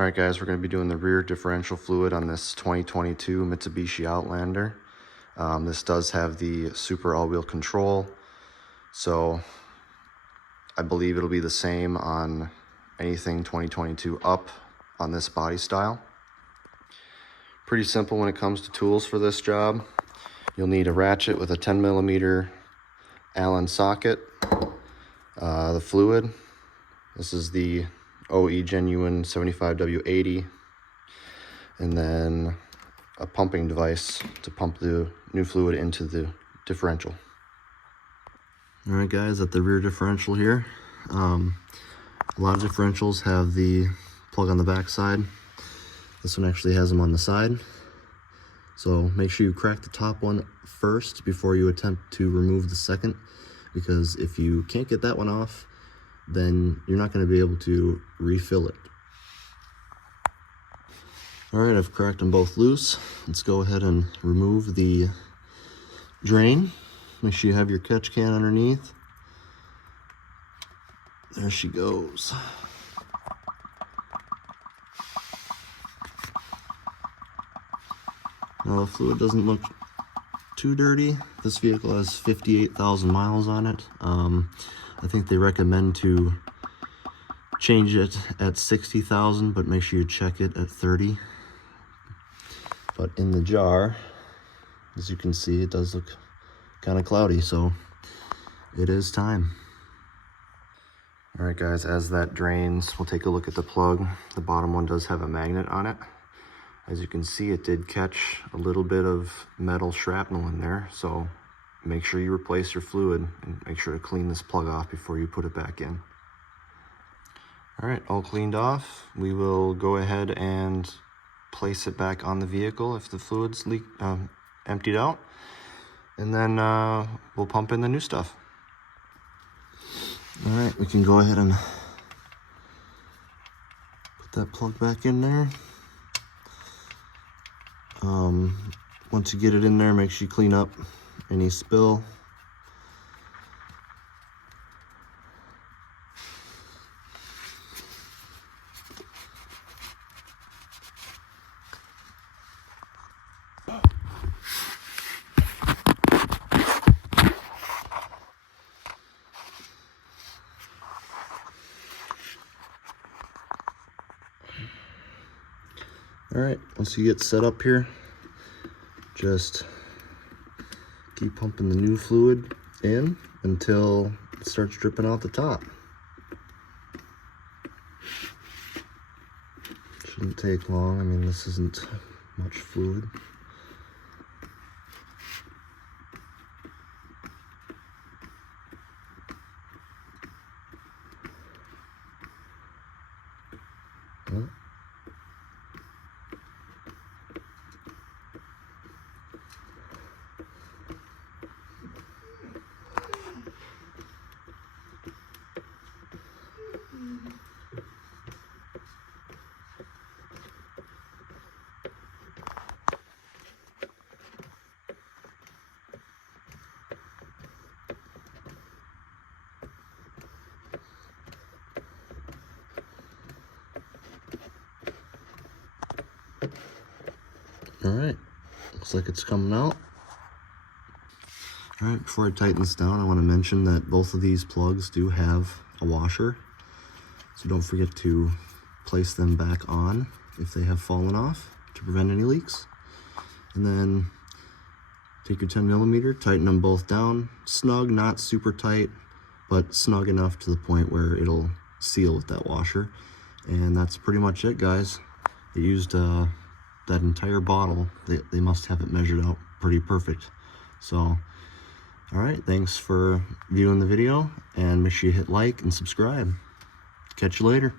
Alright guys, we're going to be doing the rear differential fluid on this 2022 Mitsubishi Outlander. This does have the super all-wheel control, so I believe it'll be the same on anything 2022 up on this body style. Pretty simple when it comes to tools for this job. You'll need a ratchet with a 10mm Allen socket, the fluid. This is the OE Genuine 75W AWD, and then a pumping device to pump the new fluid into the differential. All right guys, at the rear differential here, a lot of differentials have the plug on the back side. This one actually has them on the side. So make sure you crack the top one first before you attempt to remove the second, because if you can't get that one off, then you're not going to be able to refill it. All right, I've cracked them both loose. Let's go ahead and remove the drain. Make sure you have your catch can underneath. There she goes. Now the fluid doesn't look too dirty. This vehicle has 58,000 miles on it. I think they recommend to change it at 60,000, but make sure you check it at 30. But in the jar, as you can see, it does look kind of cloudy, so it is time. All right guys, as that drains, we'll take a look at the plug. The bottom one does have a magnet on it. As you can see, it did catch a little bit of metal shrapnel in there, so make sure you replace your fluid and make sure to clean this plug off before you put it back in. All right, all cleaned off. We will go ahead and place it back on the vehicle if the fluid's emptied out, and then we'll pump in the new stuff. All right, we can go ahead and put that plug back in there. Once you get it in there, make sure you clean up any spill. All right, once you get set up here, just keep pumping the new fluid in until it starts dripping off the top. Shouldn't take long. I mean, this isn't much fluid. Well, all right, looks like it's coming out. All right, before I tighten this down, I want to mention that both of these plugs do have a washer, so don't forget to place them back on if they have fallen off to prevent any leaks. And then take your 10mm, tighten them both down, snug, not super tight, but snug enough to the point where it'll seal with that washer. And that's pretty much it, guys. It used that entire bottle. They must have it measured out pretty perfect. So, all right, thanks for viewing the video, and make sure you hit like and subscribe. Catch you later.